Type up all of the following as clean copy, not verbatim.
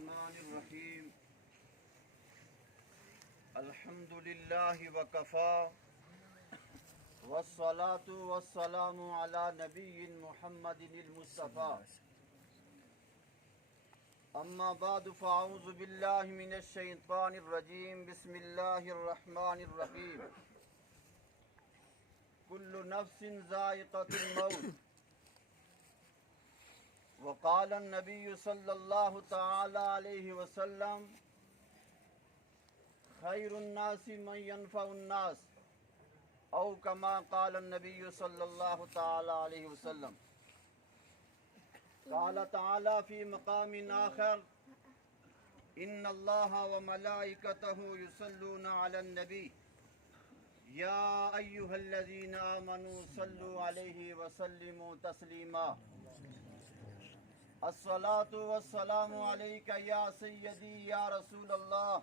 الرحمن الرحیم الحمد للہ وکفى والصلاة والسلام علی نبی محمد المصطفیٰ اما بعد فاعوذ باللہ من الشیطان الرجیم بسم اللہ الرحمن الرحیم کل نفس ذائقۃ الموت وقال النبی صلی اللہ تعالی علیہ وسلم خیر الناس من ينفع الناس او کما قال النبی صلی اللہ تعالی علیہ وسلم قال تعالی فی مقام آخر ان اللہ وملائکتہ یصلون علی النبی یا ایہا الذین آمنوا صلوا علیہ وسلموا تسلیما الصلاة والسلام علیک یا سیدی یا رسول اللہ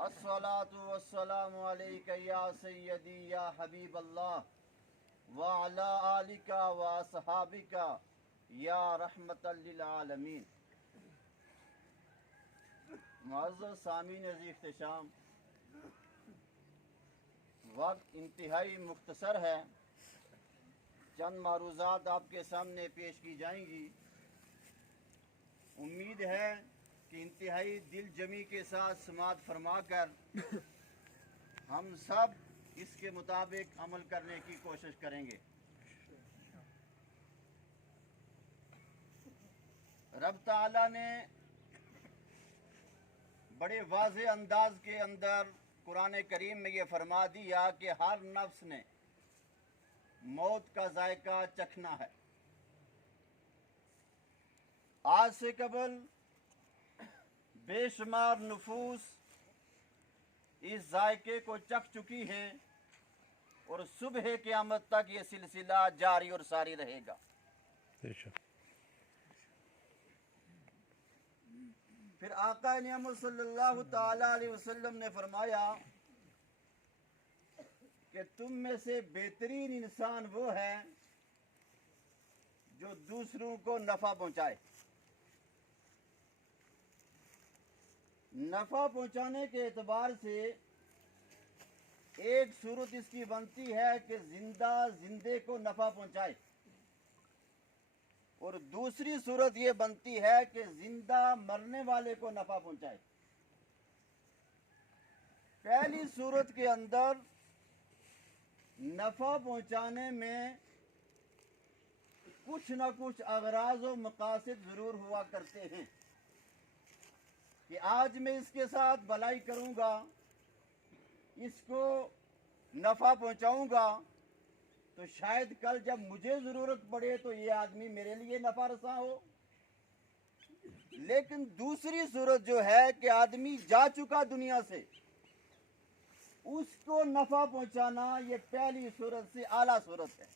الصلاة والسلام علیک یا سیدی یا حبیب اللہ وعلی آلک واصحابک یا رحمت للعالمین۔ معزز سامعین عزیز احتشام، وقت انتہائی مختصر ہے، چند معروضات آپ کے سامنے پیش کی جائیں گی۔ امید ہے کہ انتہائی دل جمی کے ساتھ سماعت فرما کر ہم سب اس کے مطابق عمل کرنے کی کوشش کریں گے۔ رب تعالیٰ نے بڑے واضح انداز کے اندر قرآن کریم میں یہ فرما دیا کہ ہر نفس نے موت کا ذائقہ چکھنا ہے۔ آج سے قبل بے شمار نفوس اس ذائقے کو چکھ چکی ہیں اور صبح قیامت تک یہ سلسلہ جاری اور ساری رہے گا۔ پھر آقا نعمت صلی اللہ تعالی علیہ وسلم نے فرمایا کہ تم میں سے بہترین انسان وہ ہے جو دوسروں کو نفع پہنچائے۔ نفع پہنچانے کے اعتبار سے ایک صورت اس کی بنتی ہے کہ زندہ زندے کو نفع پہنچائے، اور دوسری صورت یہ بنتی ہے کہ زندہ مرنے والے کو نفع پہنچائے۔ پہلی صورت کے اندر نفع پہنچانے میں کچھ نہ کچھ اغراض و مقاصد ضرور ہوا کرتے ہیں کہ آج میں اس کے ساتھ بھلائی کروں گا، اس کو نفع پہنچاؤں گا تو شاید کل جب مجھے ضرورت پڑے تو یہ آدمی میرے لیے نفع رساں ہو۔ لیکن دوسری صورت جو ہے کہ آدمی جا چکا دنیا سے، اس کو نفع پہنچانا یہ پہلی صورت سے اعلیٰ صورت ہے۔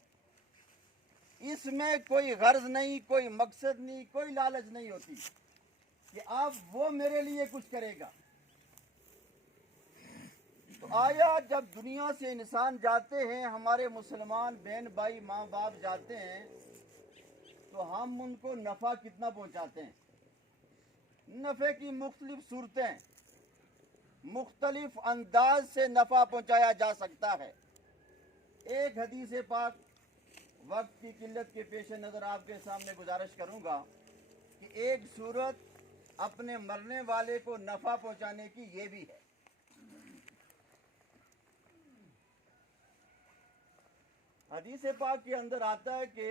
اس میں کوئی غرض نہیں، کوئی مقصد نہیں، کوئی لالچ نہیں ہوتی کہ اب وہ میرے لیے کچھ کرے گا۔ تو آیا جب دنیا سے انسان جاتے ہیں، ہمارے مسلمان بہن بھائی ماں باپ جاتے ہیں، تو ہم ان کو نفع کتنا پہنچاتے ہیں؟ نفع کی مختلف صورتیں، مختلف انداز سے نفع پہنچایا جا سکتا ہے۔ ایک حدیث پاک وقت کی قلت کے پیش نظر آپ کے سامنے گزارش کروں گا کہ ایک صورت اپنے مرنے والے کو نفع پہنچانے کی یہ بھی ہے۔ حدیث پاک کے اندر آتا ہے کہ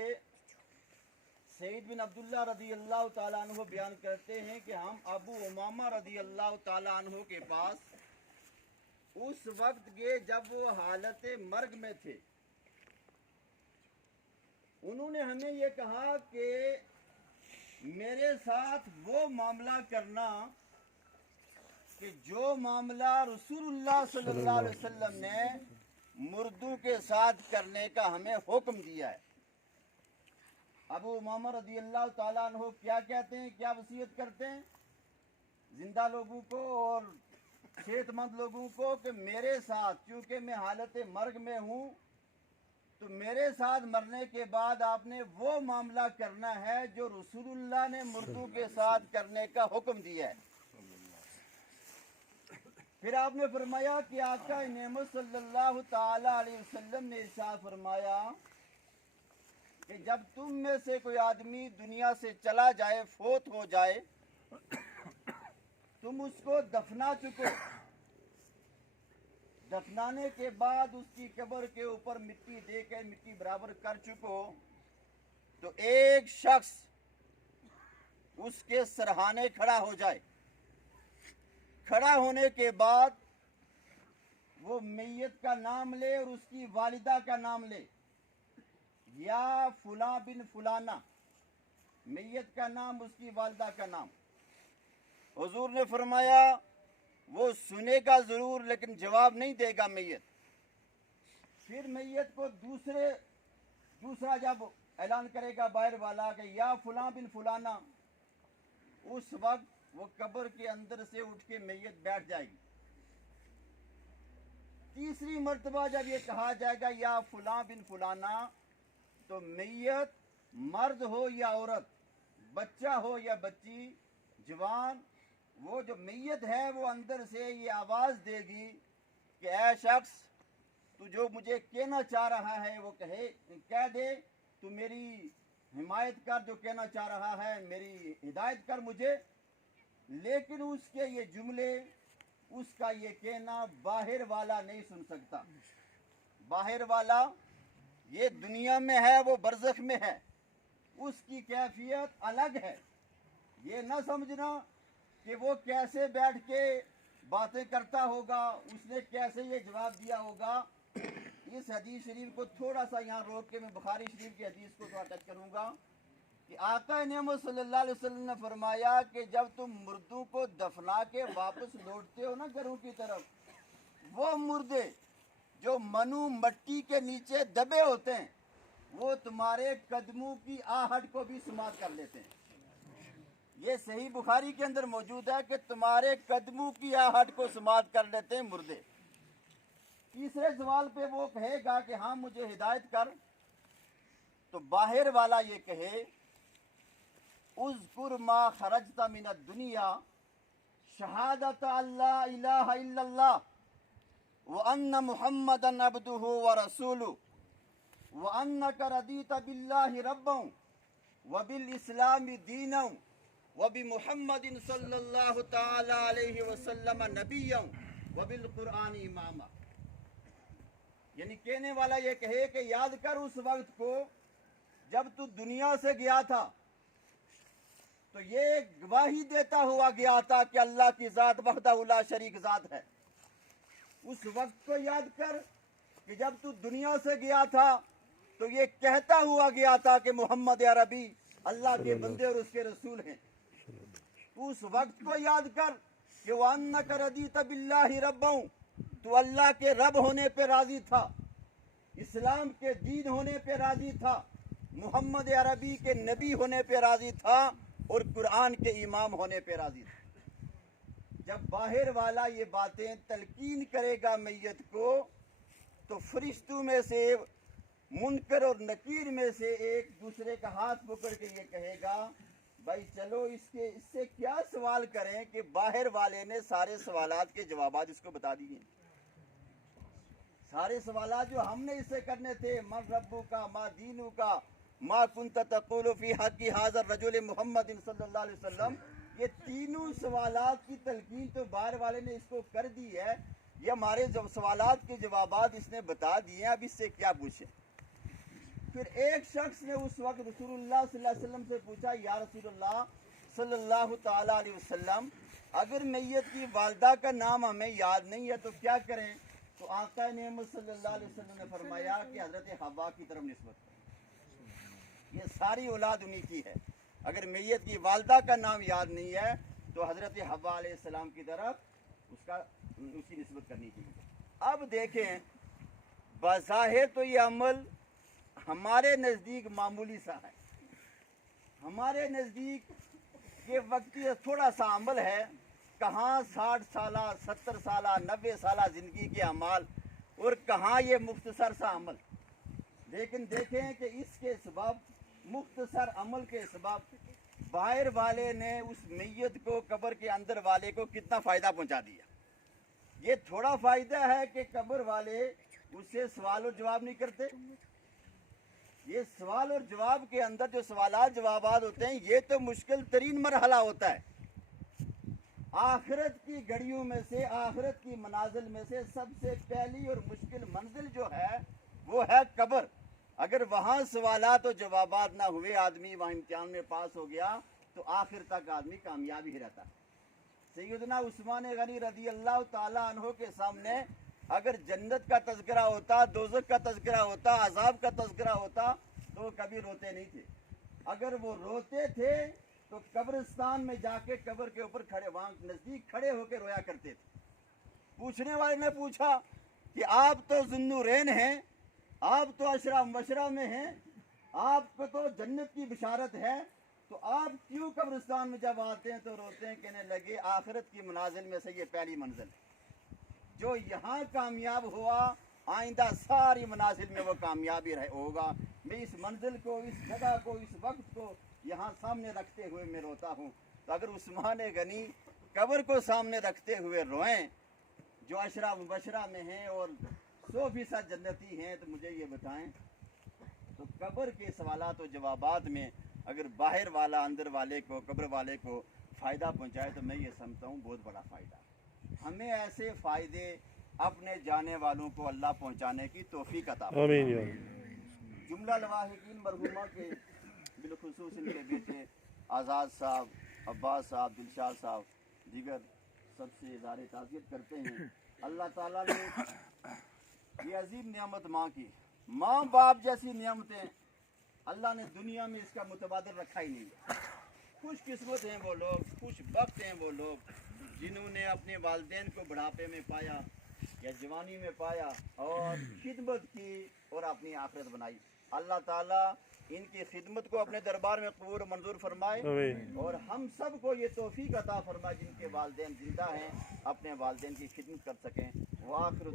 سعید بن عبداللہ رضی اللہ تعالیٰ عنہ بیان کرتے ہیں کہ ہم ابو امامہ رضی اللہ تعالیٰ عنہ کے پاس اس وقت گئے جب وہ حالت مرگ میں تھے۔ انہوں نے ہمیں یہ کہا کہ میرے ساتھ وہ معاملہ کرنا کہ جو معاملہ رسول اللہ صلی اللہ علیہ وسلم نے مردوں کے ساتھ کرنے کا ہمیں حکم دیا ہے۔ ابو امامہ رضی اللہ تعالیٰ عنہ کیا کہتے ہیں، کیا وصیت کرتے ہیں زندہ لوگوں کو اور صحت مند لوگوں کو کہ میرے ساتھ چونکہ میں حالت مرگ میں ہوں تو میرے ساتھ مرنے کے بعد آپ نے وہ معاملہ کرنا ہے جو رسول اللہ نے مردوں کے ساتھ کرنے کا حکم دیا ہے۔ پھر آپ نے فرمایا کہ آقا نعمت صلی اللہ تعالی علیہ وسلم نے ارشاد فرمایا کہ جب تم میں سے کوئی آدمی دنیا سے چلا جائے، فوت ہو جائے، تم اس کو دفنا چکو، دفنانے کے بعد اس کی قبر کے اوپر مٹی دے کے مٹی برابر کر چکو، تو ایک شخص اس کے سرہانے کھڑا ہو جائے، کھڑا ہونے کے بعد وہ میت کا نام لے اور اس کی والدہ کا نام لے، یا فلاں بن فلانا، میت کا نام، اس کی والدہ کا نام۔ حضور نے فرمایا وہ سنے گا ضرور لیکن جواب نہیں دے گا میت۔ پھر میت کو دوسرا جب اعلان کرے گا باہر والا کہ یا فلاں بن فلانا، اس وقت وہ قبر کے اندر سے اٹھ کے میت بیٹھ جائے گی۔ تیسری مرتبہ جب یہ کہا جائے گا یا فلاں بن فلانا، تو میت مرد ہو یا عورت، بچہ ہو یا بچی، جوان، وہ جو میت ہے وہ اندر سے یہ آواز دے گی کہ اے شخص، تو جو مجھے کہنا چاہ رہا ہے وہ کہہ دے، تو میری حمایت کر، جو کہنا چاہ رہا ہے میری ہدایت کر مجھے۔ لیکن اس کے یہ جملے، اس کا یہ کہنا باہر والا نہیں سن سکتا۔ باہر والا یہ دنیا میں ہے، وہ برزخ میں ہے، اس کی کیفیت الگ ہے۔ یہ نہ سمجھنا کہ وہ کیسے بیٹھ کے باتیں کرتا ہوگا، اس نے کیسے یہ جواب دیا ہوگا۔ اس حدیث شریف کو تھوڑا سا یہاں روک کے میں بخاری شریف کی حدیث کو تھوڑا ٹچ کروں گا کہ آقا نعمت صلی اللہ علیہ وسلم نے فرمایا کہ جب تم مردوں کو دفنا کے واپس لوٹتے ہو نا گھروں کی طرف، وہ مردے جو منو مٹی کے نیچے دبے ہوتے ہیں وہ تمہارے قدموں کی آہٹ کو بھی سماعت کر لیتے ہیں۔ یہ صحیح بخاری کے اندر موجود ہے کہ تمہارے قدموں کی آہٹ کو سماعت کر لیتے ہیں مردے۔ تیسرے سوال پہ وہ کہے گا کہ ہاں مجھے ہدایت کر، تو باہر والا یہ کہے اذکر ما خرجت من الدنیا شہادت اللہ الہ الا اللہ وان محمدا عبدہ ورسولہ وانک رضیت باللہ ربا وبالاسلام دینا وبمحمد صلی اللہ تعالی علیہ وسلم نبیا وبالقرآن اماما۔ یعنی کہنے والا یہ کہے کہ یاد کر اس وقت کو جب تو دنیا سے گیا تھا، تو یہ گواہی دیتا ہوا گیا تھا کہ اللہ کی ذات وحدہ لا شریک ذات ہے۔ اس وقت کو یاد کر کہ جب تو دنیا سے گیا تھا تو یہ کہتا ہوا گیا تھا کہ محمد عربی اللہ کے بندے اور اس کے رسول ہیں۔ اس وقت کو یاد کر کہ وَأَنَّكَ رَضِيتَ بِاللَّهِ رَبًّا، تو اللہ کے رب ہونے پہ راضی تھا، اسلام کے دین ہونے پہ راضی تھا، محمد عربی کے نبی ہونے پہ راضی تھا، اور قرآن کے امام ہونے پہ راضی تھا۔ جب باہر والا یہ باتیں تلقین کرے گا میت کو، تو فرشتوں میں سے منکر اور نکیر میں سے ایک دوسرے کا ہاتھ پکڑ کے یہ کہے گا بھائی چلو اس سے کیا سوال کریں کہ باہر والے نے سارے سوالات کے جوابات اس کو بتا دیے۔ سارے سوالات جو ہم نے اس سے کرنے تھے، من ربو کا، ما دینو کا، ما کنت تقول فی حق ھذا الرجل محمد صلی اللہ علیہ وسلم، یہ تینوں سوالات کی تلقین تو باہر والے نے اس کو کر دی ہے۔ یہ ہمارے سوالات کے جوابات اس نے بتا دیے ہیں، اب اس سے کیا پوچھیں۔ پھر ایک شخص نے اس وقت رسول اللہ صلی اللہ علیہ وسلم سے پوچھا یا رسول اللہ صلی اللہ تعالی علیہ وسلم، اگر میت کی والدہ کا نام ہمیں یاد نہیں ہے تو کیا کریں؟ تو آقا نعمت صلی اللہ علیہ وسلم نے فرمایا کہ حضرت حوا کی طرف نسبت کریں، یہ ساری اولاد انہی کی ہے۔ اگر میت کی والدہ کا نام یاد نہیں ہے تو حضرت حوا علیہ السلام کی طرف اس کی نسبت کرنی چاہیے۔ اب دیکھیں، بظاہر تو یہ عمل ہمارے نزدیک معمولی سا ہے، ہمارے نزدیک یہ وقتی تھوڑا سا عمل ہے، کہاں 60 سالہ 70 سالہ 90 سالہ زندگی کے اعمال، اور کہاں یہ مختصر سا عمل۔ لیکن دیکھیں کہ اس کے سبب مختصر عمل کے سبب باہر والے نے اس میت کو قبر کے اندر والے کو کتنا فائدہ پہنچا دیا. یہ تھوڑا فائدہ ہے کہ قبر والے اس سے سوال اور جواب نہیں کرتے. یہ سوال اور جواب کے اندر جو سوالات جوابات ہوتے ہیں یہ تو مشکل ترین مرحلہ ہوتا ہے. آخرت کی گھڑیوں میں سے آخرت کی منازل میں سے سب سے پہلی اور مشکل منزل جو ہے وہ ہے قبر. اگر وہاں سوالات و جوابات نہ ہوئے آدمی وہاں امتحان میں پاس ہو گیا تو آخر تک آدمی کامیاب ہی رہتا. سیدنا عثمان غنی رضی اللہ تعالیٰ عنہ کے سامنے اگر جنت کا تذکرہ ہوتا دوزخ کا تذکرہ ہوتا عذاب کا تذکرہ ہوتا تو وہ کبھی روتے نہیں تھے. اگر وہ روتے تھے تو قبرستان میں جا کے قبر کے اوپر کھڑے وہاں نزدیک کھڑے ہو کے رویا کرتے تھے. پوچھنے والے نے پوچھا کہ آپ تو ذوالنورین ہیں, آپ تو اشرا مبشرہ میں ہیں, آپ کو تو جنت کی بشارت ہے, تو آپ کیوں قبرستان میں جب آتے ہیں تو روتے ہیں؟ کہنے لگے آخرت کی منازل میں سے یہ پہلی منزل ہے. جو یہاں کامیاب ہوا آئندہ ساری منازل میں وہ کامیابی ہوگا. میں اس منزل کو, اس جگہ کو, اس وقت کو یہاں سامنے رکھتے ہوئے میں روتا ہوں. تو اگر عثمان غنی قبر کو سامنے رکھتے ہوئے روئیں جو اشرا مبشرہ میں ہیں اور 100% جنتی ہیں, تو مجھے یہ بتائیں تو قبر کے سوالات و جوابات میں اگر باہر والا اندر والے کو قبر والے کو فائدہ پہنچائے تو میں یہ سمجھتا ہوں بہت بڑا فائدہ. ہمیں ایسے فائدے اپنے جانے والوں کو اللہ پہنچانے کی توفیق عطا فرمائے. جملہ لواحقین مرحومہ کے بالخصوص ان کے بیٹے آزاد صاحب, عباس صاحب, دلشاد صاحب دیگر سب سے اظہار تعزیت کرتے ہیں. اللہ تعالیٰ نے یہ عظیم نعمت ماں کی, ماں باپ جیسی نعمتیں اللہ نے دنیا میں اس کا متبادل رکھا ہی نہیں. خوش قسمت ہیں وہ لوگ, خوش بخت ہیں وہ لوگ جنہوں نے اپنے والدین کو بڑھاپے میں پایا یا جوانی میں پایا اور خدمت کی اور اپنی آخرت بنائی. اللہ تعالیٰ ان کی خدمت کو اپنے دربار میں قبول منظور فرمائے اور ہم سب کو یہ توفیق عطا فرمائے جن کے والدین زندہ ہیں اپنے والدین کی خدمت کر سکیں. وآخر